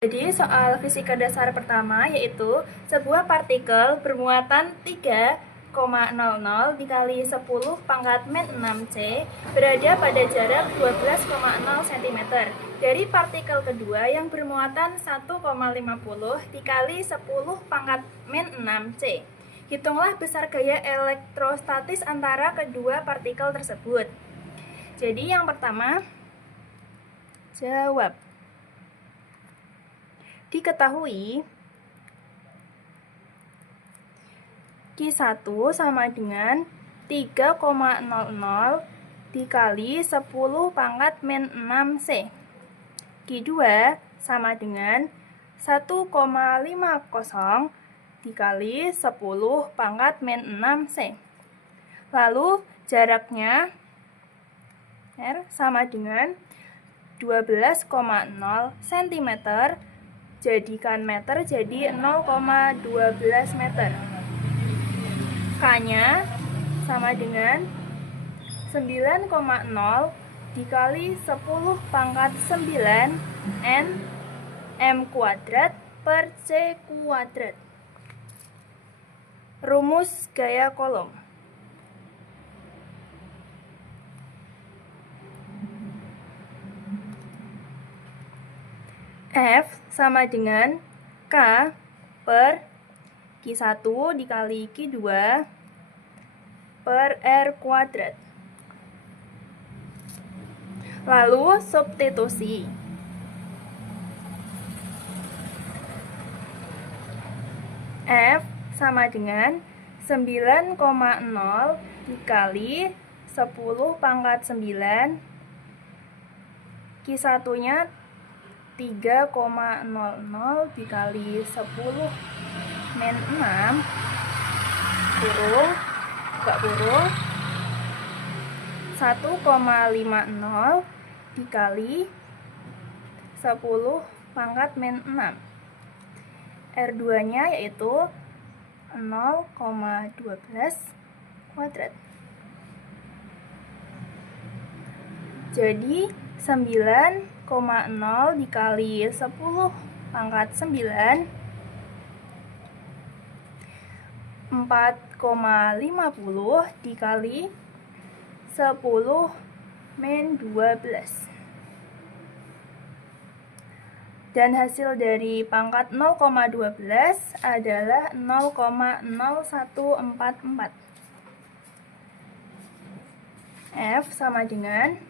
Jadi soal fisika dasar pertama yaitu sebuah partikel bermuatan 3,00 dikali 10 pangkat min 6c berada pada jarak 12,0 cm dari partikel kedua yang bermuatan 1,50 dikali 10 pangkat min 6c. Hitunglah besar gaya elektrostatis antara kedua partikel tersebut. Jadi yang pertama, jawab. Diketahui Q1 sama dengan 3,00 dikali 10 pangkat min 6C. Q2 sama dengan 1,50 dikali 10 pangkat min 6C. Lalu jaraknya R sama dengan 12,0 cm. Jadikan meter jadi 0,12 meter. K-nya sama dengan 9,0 dikali 10 pangkat 9 N M kuadrat per C kuadrat. Rumus gaya kolom. F sama dengan K per Q1 dikali Q2 per R kuadrat. Lalu substitusi. F sama dengan 9,0 dikali 10 pangkat 9. Q1-nya 3,00 dikali 10 min 6 kurung, buka kurung, 1,50 dikali 10 pangkat min 6. R2-nya yaitu 0,12 kuadrat. Jadi 9,0 dikali 10 pangkat 9 4,50 dikali 10 min 12. Dan hasil dari pangkat 0,12 adalah 0,0144. F sama dengan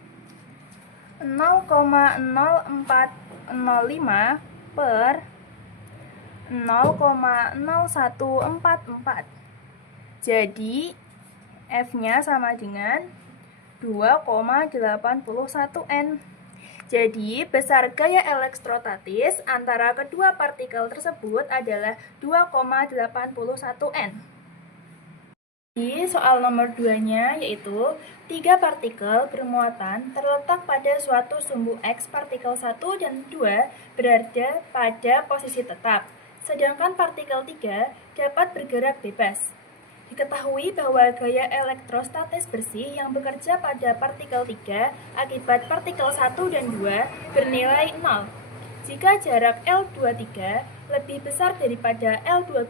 0,0405 per 0,0144. Jadi F-nya sama dengan 2,81 N. Jadi besar gaya elektrostatis antara kedua partikel tersebut adalah 2,81 N. Di soal nomor 2-nya yaitu 3 partikel bermuatan terletak pada suatu sumbu X. Partikel 1 dan 2 berada pada posisi tetap, sedangkan partikel 3 dapat bergerak bebas. Diketahui bahwa gaya elektrostatis bersih yang bekerja pada partikel 3 akibat partikel 1 dan 2 bernilai 0. Jika jarak L23 lebih besar daripada L12,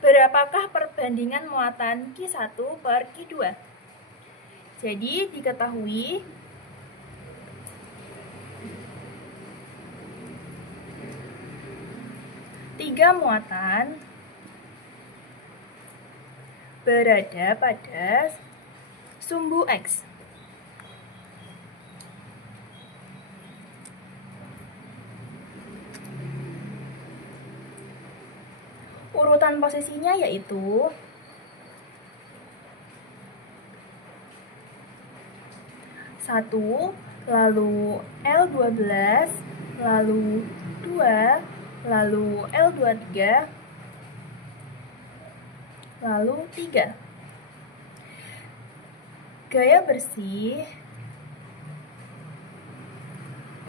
berapakah perbandingan muatan Q1 per Q2? Jadi diketahui tiga muatan berada pada sumbu X. Urutan posisinya yaitu 1, lalu L12, lalu 2, lalu L23, lalu 3. Gaya bersih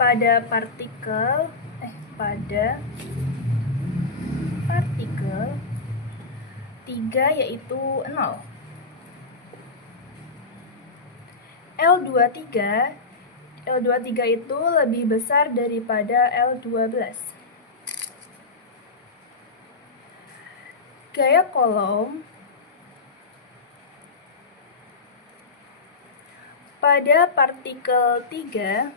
pada partikel 3 yaitu 0. L23 L23 itu lebih besar daripada L12. Gaya kolom pada partikel 3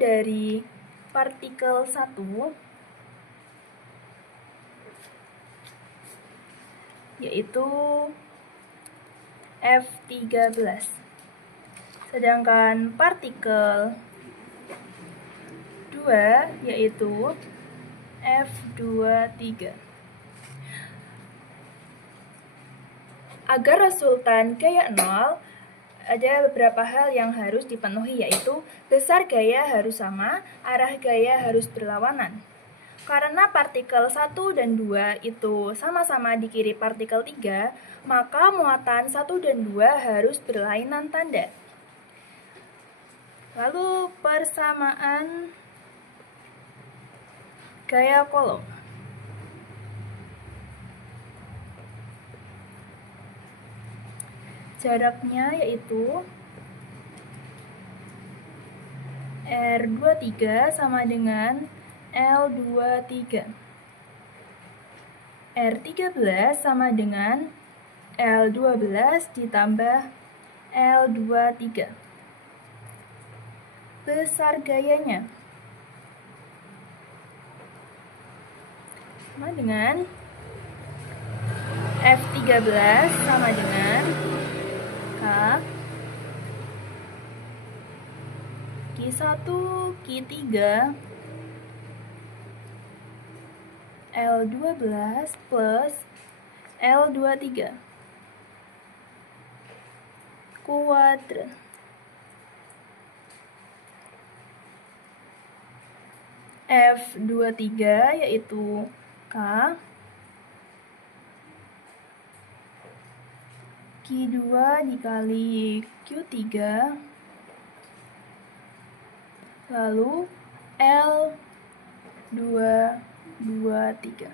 dari partikel 1 yaitu F13. Sedangkan partikel 2 yaitu F23. Agar resultan gaya 0, ada beberapa hal yang harus dipenuhi, yaitu besar gaya harus sama, arah gaya harus berlawanan. Karena partikel 1 dan 2 itu sama-sama di kiri partikel 3, maka muatan 1 dan 2 harus berlainan tanda. Lalu persamaan gaya kolom. Jaraknya yaitu R23 sama dengan L23. R13 sama dengan L12 ditambah L23. Besar gayanya sama dengan F13 sama dengan K Q1 Q3 L12 plus L23 kuadrat. F23 yaitu K Q2 dikali Q3 lalu L223.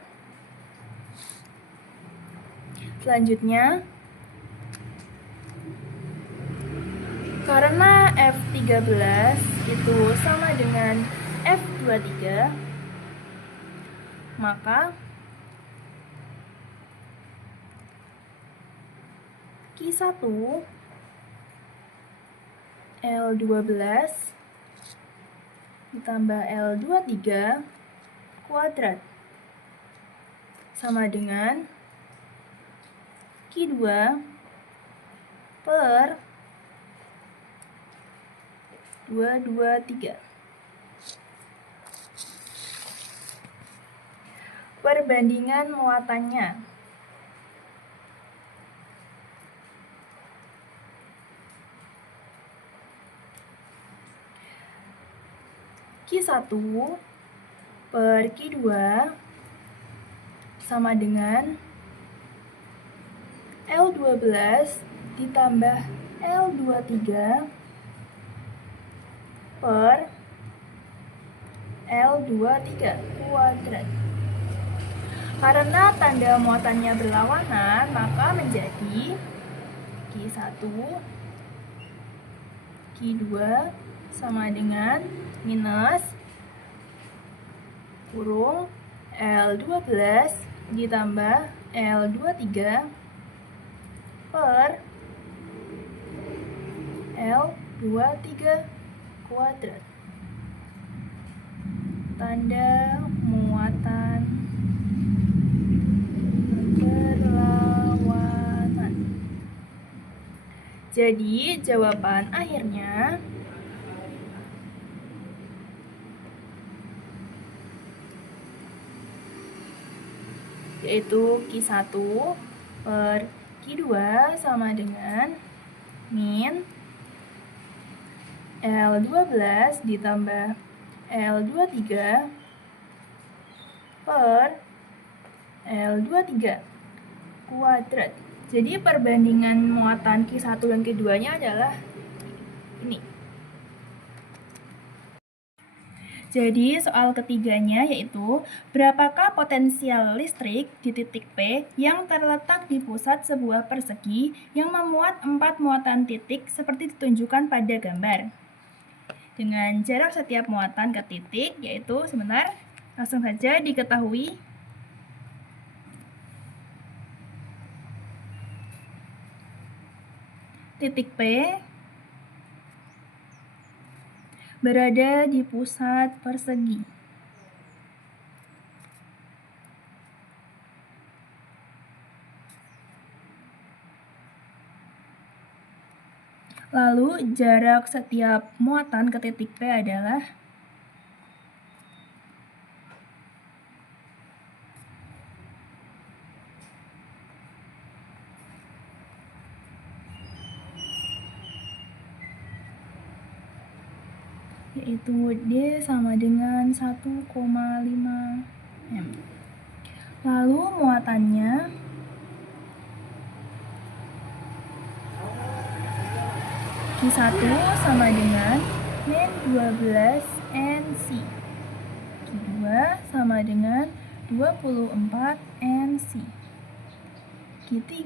Selanjutnya, karena F13 itu sama dengan F23, maka Q1 L12 ditambah L23 kuadrat sama dengan Q2 per 223. Perbandingan muatannya. Q1 per Q2 sama dengan L12 ditambah L23 per L23 kuadrat. Karena tanda muatannya berlawanan, maka menjadi Q1 Q2 sama dengan minus kurung L12 ditambah L23 per L23 kuadrat. Tanda muatan berlawanan. Jadi jawaban akhirnya yaitu Q1 per Q2 sama dengan min L12 ditambah L23 per L23 kuadrat. Jadi perbandingan muatan Q1 dan Q2-nya adalah ini. Jadi soal ketiganya yaitu berapakah potensial listrik di titik P yang terletak di pusat sebuah persegi yang memuat 4 muatan titik seperti ditunjukkan pada gambar. Dengan jarak setiap muatan ke titik yaitu sebentar, langsung saja diketahui. Titik P berada di pusat persegi. Lalu jarak setiap muatan ke titik P adalah yaitu D sama dengan 1,5 M. Lalu muatannya Q1 sama dengan min 12 NC. Q2 sama dengan 24 NC. Q3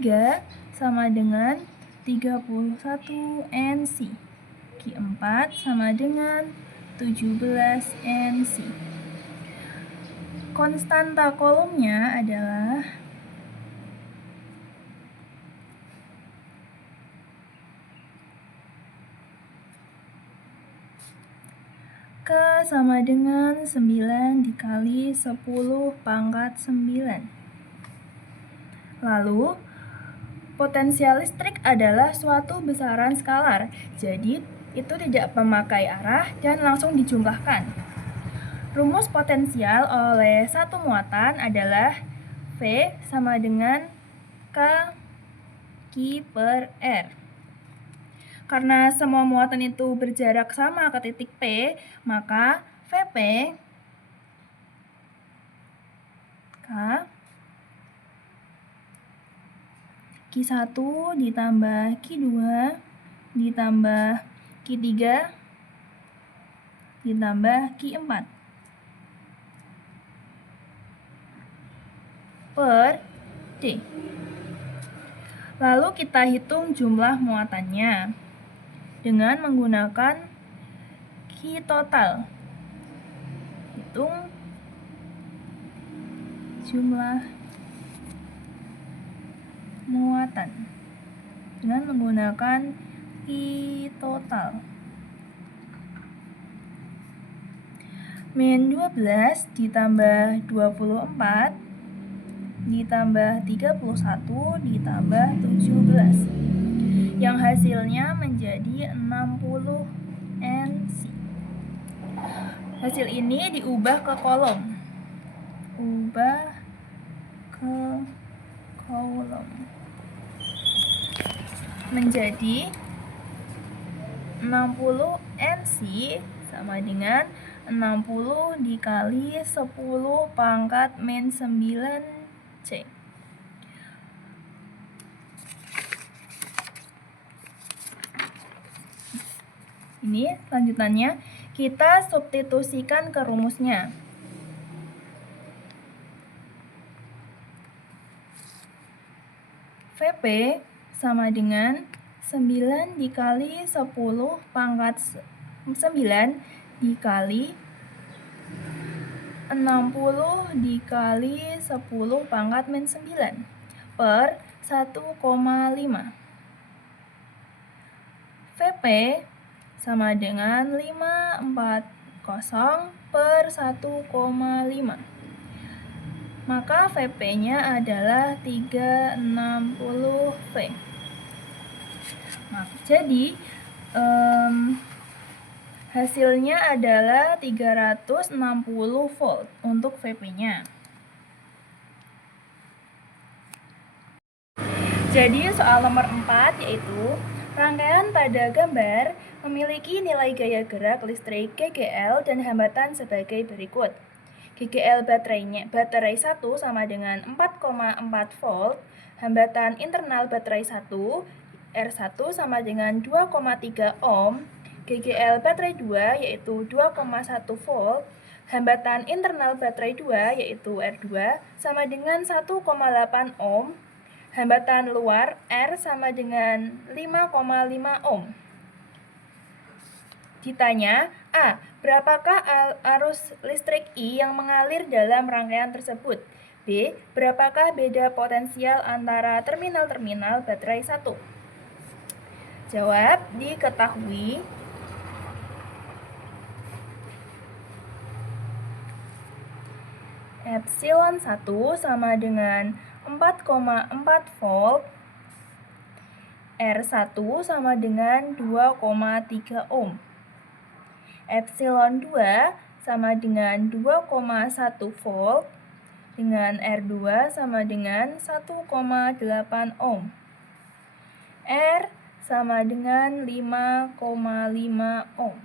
sama dengan 31 NC. Q4 sama dengan 17 NC. Konstanta kolomnya adalah K sama dengan 9 dikali 10 pangkat 9. Lalu, potensial listrik adalah suatu besaran skalar, jadi itu tidak memakai arah dan langsung dijumlahkan. Rumus potensial oleh satu muatan adalah V sama dengan K Q per R. Karena semua muatan itu berjarak sama ke titik P, maka Vp K Q1 ditambah Q2 ditambah Q3 ditambah Q4 per D. Lalu kita hitung jumlah muatannya dengan menggunakan Q total. Hitung jumlah muatan dengan menggunakan Q total. Min 12 ditambah 24 ditambah 31 ditambah 17 yang hasilnya menjadi 60 NC. Hasil ini diubah ke kolom. Menjadi 60 NC sama dengan 60 dikali 10 pangkat min 9 C. Ini lanjutannya kita substitusikan ke rumusnya. Vp sama dengan 9 dikali 10 pangkat 9 dikali 60 dikali 10 pangkat min 9 per 1,5. Vp sama dengan 540 per 1,5. Maka Vp-nya adalah 360 V. Jadi hasilnya adalah 360 volt untuk Vp-nya. Jadi soal nomor 4 yaitu rangkaian pada gambar memiliki nilai gaya gerak listrik GGL dan hambatan sebagai berikut. GGL baterai 1 sama dengan 4,4 volt, hambatan internal baterai 1 R1 sama dengan 2,3 ohm, GGL baterai 2 yaitu 2,1 volt, hambatan internal baterai 2 yaitu R2 sama dengan 1,8 ohm, hambatan luar R sama dengan 5,5 ohm. Ditanya, A. Berapakah arus listrik I yang mengalir dalam rangkaian tersebut? B. Berapakah beda potensial antara terminal-terminal baterai 1? Jawab, diketahui epsilon 1 sama dengan 4,4 volt, R1 sama dengan 2,3 ohm. Epsilon 2 sama dengan 2,1 volt dengan R2 sama dengan 1,8 ohm. R sama dengan 5,5 ohm.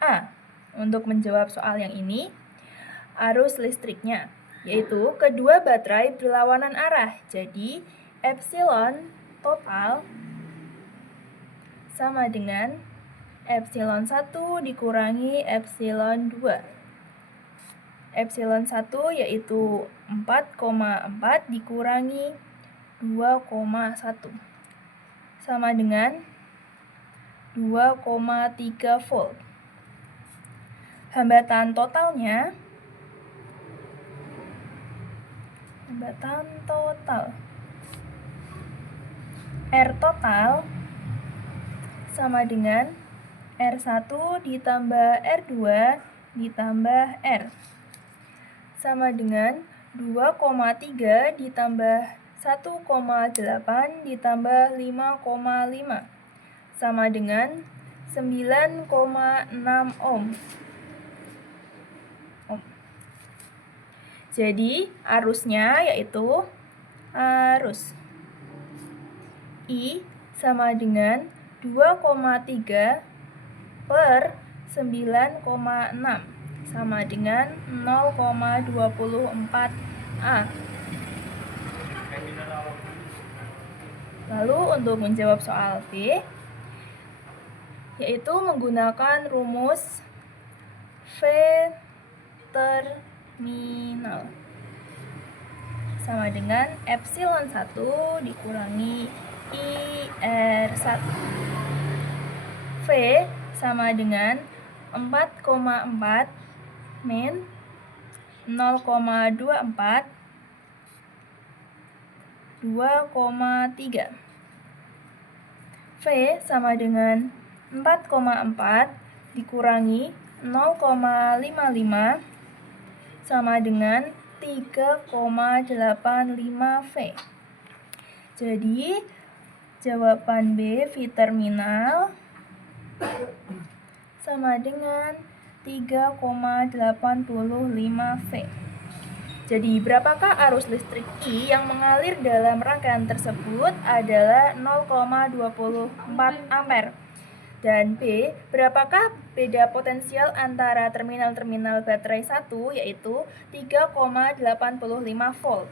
A. Untuk menjawab soal yang ini, arus listriknya, yaitu kedua baterai berlawanan arah. Jadi, epsilon total sama dengan epsilon 1 dikurangi epsilon 2. Epsilon 1 yaitu 4,4 dikurangi 2,1 sama dengan 2,3 volt. Hambatan total R total sama dengan R1 ditambah R2 ditambah R sama dengan 2,3 ditambah 1,8 ditambah 5,5 sama dengan 9,6 ohm. Jadi arusnya yaitu arus I sama dengan 2,3 per 9,6 sama dengan 0,24 A. Lalu untuk menjawab soal B, yaitu menggunakan rumus V terminal sama dengan epsilon 1 dikurangi IR1. V sama dengan 4,4 min 0,24 2,3. V sama dengan 4,4 dikurangi 0,55 sama dengan 3,85 V. Jadi jawaban B, V terminal sama dengan 3,85 V. Jadi berapakah arus listrik I yang mengalir dalam rangkaian tersebut adalah 0,24 ampere. Dan B, berapakah beda potensial antara terminal-terminal baterai 1 yaitu 3,85 volt.